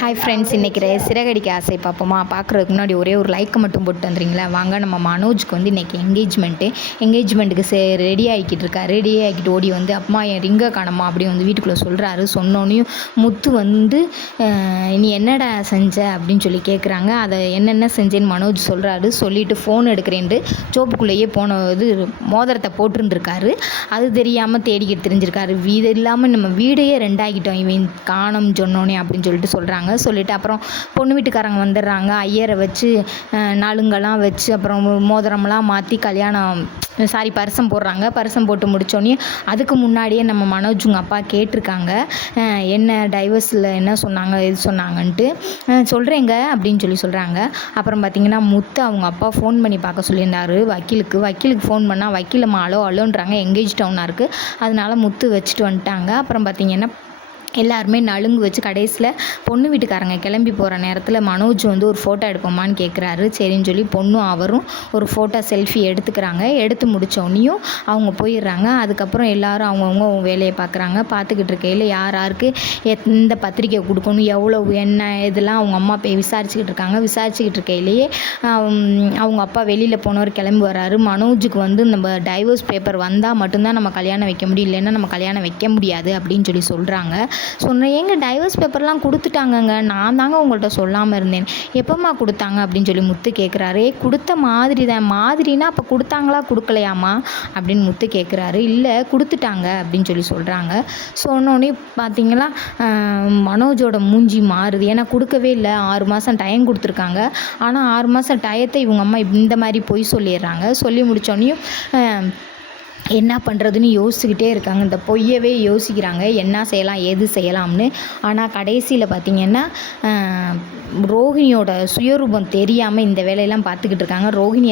Hi friends, இன்றைக்கி சிறகடிக்க ஆசை பார்ப்போமா? பார்க்குறதுக்கு முன்னாடி ஒரே ஒரு லைக்கை மட்டும் போட்டு வந்துடுறீங்களா? வாங்க, நம்ம மனோஜுக்கு வந்து இன்றைக்கி என்கேஜ்மெண்ட்டுக்கு ரெடி ஆகிக்கிட்டு இருக்கா. ரெடி ஆகிக்கிட்டு ஓடி வந்து அம்மா என் ரிங்கை காணோமா அப்படின்னு வந்து வீட்டுக்குள்ளே சொல்கிறாரு. சொன்னோன்னையும் முத்து வந்து நீ என்னடா செஞ்ச அப்படின்னு சொல்லி கேட்குறாங்க. அதை என்னென்ன செஞ்சேன்னு மனோஜ் சொல்கிறாரு. சொல்லிவிட்டு ஃபோன் எடுக்கிறேன்ட்டு ஜோப்புக்குள்ளேயே போனது மோதிரத்தை போட்டுருந்துருக்காரு. அது தெரியாமல் தேடிக்கிட்டு தெரிஞ்சிருக்காரு. இது இல்லாமல் நம்ம வீடையே ரெண்டாகிட்டோம் இவன் காணோம் சொன்னோன்னே அப்படின்னு சொல்கிறாங்க. சொல்லிவிட்டு அப்புறம் பொண்ணு வீட்டுக்காரங்க வந்துடுறாங்க. ஐயரை வச்சு நலுங்கெல்லாம் வச்சு அப்புறம் மோதிரமெல்லாம் மாற்றி பரிசம் போடுறாங்க. பரிசம் போட்டு முடித்தோடனே அதுக்கு முன்னாடியே நம்ம மனோஜுங்க அப்பா கேட்டிருக்காங்க, என்ன டைவர்ஸில் என்ன சொன்னாங்க எது சொன்னாங்கன்ட்டு. சொல்கிறேங்க அப்படின்னு சொல்கிறாங்க. அப்புறம் பார்த்திங்கன்னா முத்து அவங்க அப்பா ஃபோன் பண்ணி பார்க்க சொல்லியிருந்தாரு வக்கீலுக்கு ஃபோன் பண்ணால் வக்கீலம்மா அலோன்றாங்க. எங்கேஜ் டவுனாக இருக்குது, அதனால முத்து வச்சுட்டு வந்துட்டாங்க. அப்புறம் பார்த்திங்கன்னா எல்லாருமே நலுங்கு வச்சு கடைசியில் பொண்ணு வீட்டுக்காரங்க கிளம்பி போகிற நேரத்தில் மனோஜ் வந்து ஒரு ஃபோட்டோ எடுப்போமான்னு கேட்குறாரு. சரின்னு சொல்லி பொண்ணும் அவரும் ஒரு ஃபோட்டோ செல்ஃபி எடுத்துக்கிறாங்க. எடுத்து முடித்தோடனையும் அவங்க போயிடுறாங்க. அதுக்கப்புறம் எல்லோரும் அவங்கவுங்க வேலையை பார்த்துக்கிட்டு இருக்கையில் யாருக்கு எந்த பத்திரிக்கை கொடுக்கணும், எவ்வளோ என்ன இதெல்லாம் அவங்க அம்மா போய் விசாரிச்சுக்கிட்டு இருக்கையிலேயே அவங்க அப்பா வெளியில் போனவர் கிளம்பி வர்றாரு. மனோஜுக்கு வந்து நம்ம டைவர்ஸ் பேப்பர் வந்தால் மட்டும்தான் நம்ம கல்யாணம் வைக்க முடியும், இல்லைன்னா நம்ம கல்யாணம் வைக்க முடியாது அப்படின்னு சொல்கிறாங்க. சொன்னேன், எங்க டைவர்ஸ் பேப்பர்லாம் கொடுத்துட்டாங்கங்க, நான் தாங்க உங்கள்கிட்ட சொல்லாமல் இருந்தேன், எப்போம்மா கொடுத்தாங்க அப்படின்னு சொல்லி முத்து கேட்குறாரு. கொடுத்த மாதிரி தான். மாதிரினா அப்போ கொடுத்தாங்களா கொடுக்கலையாம்மா அப்படின்னு முத்து கேட்குறாரு. இல்லை கொடுத்துட்டாங்க அப்படின்னு சொல்கிறாங்க. சொன்னோடனே பார்த்தீங்களா மனோஜோட மூஞ்சி மாறுது. ஏன்னா கொடுக்கவே இல்லை, 6 மாதம் டைம் கொடுத்துருக்காங்க. ஆனால் 6 மாதம் டயத்தை இவங்க அம்மா இந்த மாதிரி பொய் சொல்லிடுறாங்க. சொல்லி முடித்தோடனையும் என்ன பண்ணுறதுன்னு யோசிச்சுக்கிட்டே இருக்காங்க. இந்த பொய்யவே யோசிக்கிறாங்க, என்ன செய்யலாம் ஏது செய்யலாம்னு. ஆனால் கடைசியில் பார்த்திங்கன்னா ரோஹிணியோட சுயரூபம் தெரியாமல் இந்த வேலையெல்லாம் பார்த்துக்கிட்டு இருக்காங்க. ரோஹிணி